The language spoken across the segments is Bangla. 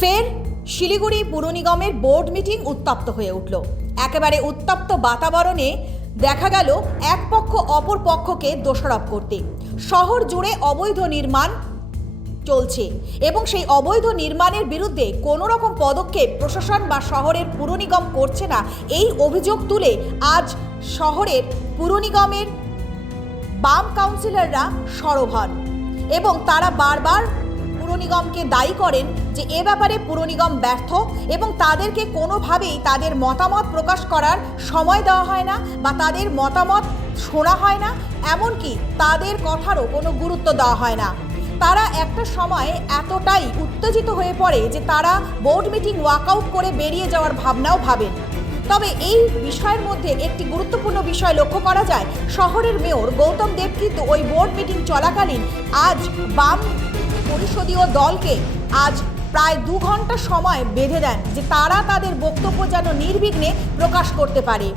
ফের শিলিগুড়ি পুর নিগমের বোর্ড মিটিং উত্তপ্ত হয়ে উঠল। একেবারে উত্তপ্ত বাতাবরণে দেখা গেল এক পক্ষ অপর পক্ষকে দোষারোপ করতে। শহর জুড়ে অবৈধ নির্মাণ চলছে এবং সেই অবৈধ নির্মাণের বিরুদ্ধে কোনো রকম পদক্ষেপ প্রশাসন বা শহরের পুর নিগম করছে না এই অভিযোগ তুলে আজ শহরের পুর নিগমের বাম কাউন্সিলররা সরব হন এবং তারা বারবার পুর নিগমকে দায়ী করেন যে এ ব্যাপারে পুর নিগম ব্যর্থ এবং তাদেরকে কোনোভাবেই তাদের মতামত প্রকাশ করার সময় দেওয়া হয় না বা তাদের মতামত শোনা হয় না, এমনকি তাদের কথারও কোনো গুরুত্ব দেওয়া হয় না। তারা একটা সময় এতটাই উত্তেজিত হয়ে পড়ে যে তারা বোর্ড মিটিং ওয়াকআউট করে বেরিয়ে যাওয়ার ভাবনাও ভাবেন। তবে এই বিষয়ের মধ্যে একটি গুরুত্বপূর্ণ বিষয় লক্ষ্য করা যায়। শহরের মেয়র গৌতম দেব কিন্তু ওই বোর্ড মিটিং চলাকালীন আজ বাম পরিষদীয় দলকে আজ প্রায় দু ঘণ্টা সময় বেঁধে দেন যে তারা তাদের বক্তব্য যেন নির্বিঘ্নে প্রকাশ করতে পারে।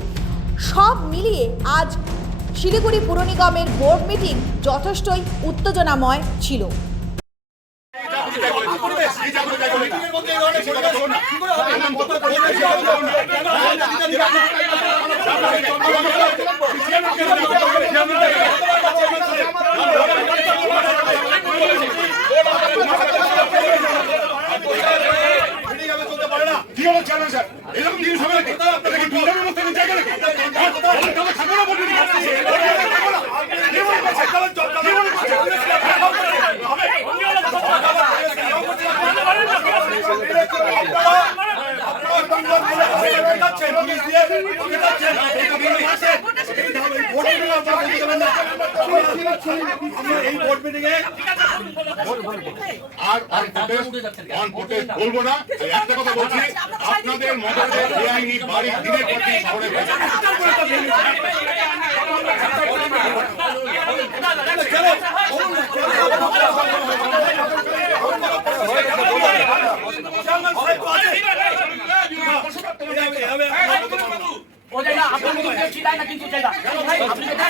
সব মিলিয়ে আজ শিলিগুড়ি পুর নিগমের বোর্ড মিটিং যথেষ্টই উত্তেজনাময় ছিল কি হলো চ্যালেঞ্জ স্যার হবে নাকি এটা কি জায়গা হ্যাঁ? তাহলে তাহলে থাকব না বলবি কি মনে করছে কি মনে করছে এই বোর্ড মিটিং এ বলব না একটা কথা বলছি আপনাদের মদতের বেআইনি বাড়ি দিনের পর দিন শহরে কিন্তু না কিন্তু চাই না। আপনি যেটা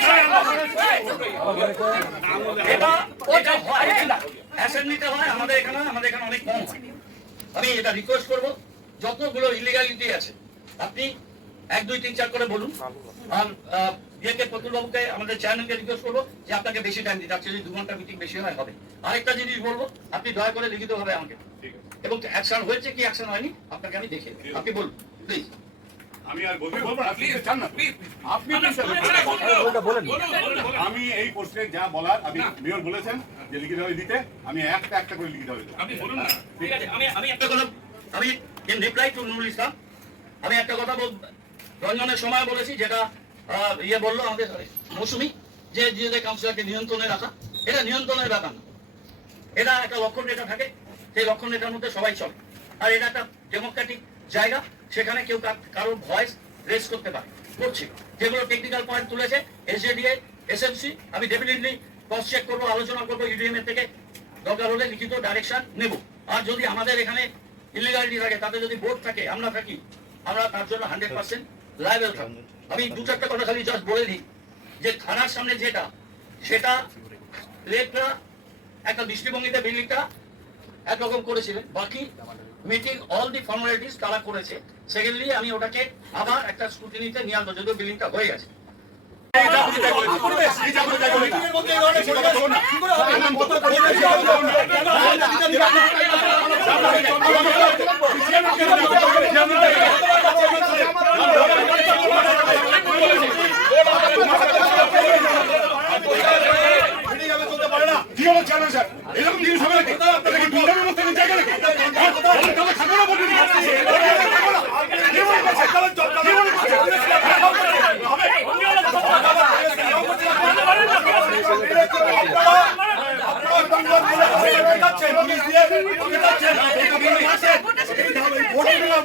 এটা ওটা হয় চিল্লা অ্যাসেম্বলিতে হয় আমাদের এখানে আমাদের এখানে অনেক কম হয়। আমি এটা রিকোয়েস্ট করব যতগুলো ইলিগালিটি আছে আপনি এক দুই তিন চার করে বলুন। আর ইয়েকে প্রতুল বাবুকে আমাদের চেয়ারম্যানকে রিকোয়েস্ট করব যে আপনাকে বেশি টাইম দিতে আপনি যদি দু ঘণ্টা মিটিং বেশি হয় হবে। আরেকটা জিনিস বলব আপনি দয়া করে লিখিত হবে আমাকে এবং অ্যাকশন হয়েছে কি অ্যাকশন হয়নি আপনাকে আমি দেখে। আপনি বলুন প্লিজ আমি আর বলতে বলব না, আপনি তো চান আপনি আমি এই প্রশ্নে যা বলার আমি মেয়র বলেছেন যে দিতে আমি একটা একটা করে। ঠিক আছে? আমি আমি একটা কথা আমি in reply to Nurul Islam আমি একটা কথা রঞ্জনের সময় বলেছি যেটা আহ, ইয়ে বলল আমাদের মৌসুমি যে নিজেদের কাউন্সিলরকে নিয়ন্ত্রণে রাখা এটা নিয়ন্ত্রণের ব্যাপার না। এটা একটা লক্ষণ রেখা থাকে সেই লক্ষণ রেখার মধ্যে সবাই চলে। আর এটা একটা ডেমোক্রেটিক জায়গা সেখানে কেউ কার- কারোর ভয়েস রেস করতে পারে। করছি। যেগুলো টেকনিক্যাল পয়েন্ট তুলেছে এসএডিএ এসএমসি আমি ডেফিনেটলি ক্রস চেক করব, আলোচনা করব ইডিএম এর থেকে। দরকার হলে লিখিত ডাইরেকশন নেব। আর যদি আমাদের এখানে ইলিগালিটি থাকে, তাতে যদি বোর্ড থাকে, আমরা থাকি, আমরা তার জন্য হান্ড্রেড পার্সেন্ট লাইবেল থাকব। আমি দু চারটা কথা খালি জাস্ট বলে দিই। যে থানার সামনে যেটা, সেটা লেকরা একটা দৃষ্টিভঙ্গিতে বিল্ডিংটা একরকম করেছিলেন বাকি মিটিং অল দি ফর্মালিটিস তারা করেছে। সেকেন্ডলি আমি ওটাকে আবার একটা স্ক্রুটিনিতে নিয়ে আনব, যদিও বিল্ডিংটা হয়ে গেছে। এই যা মনে করছে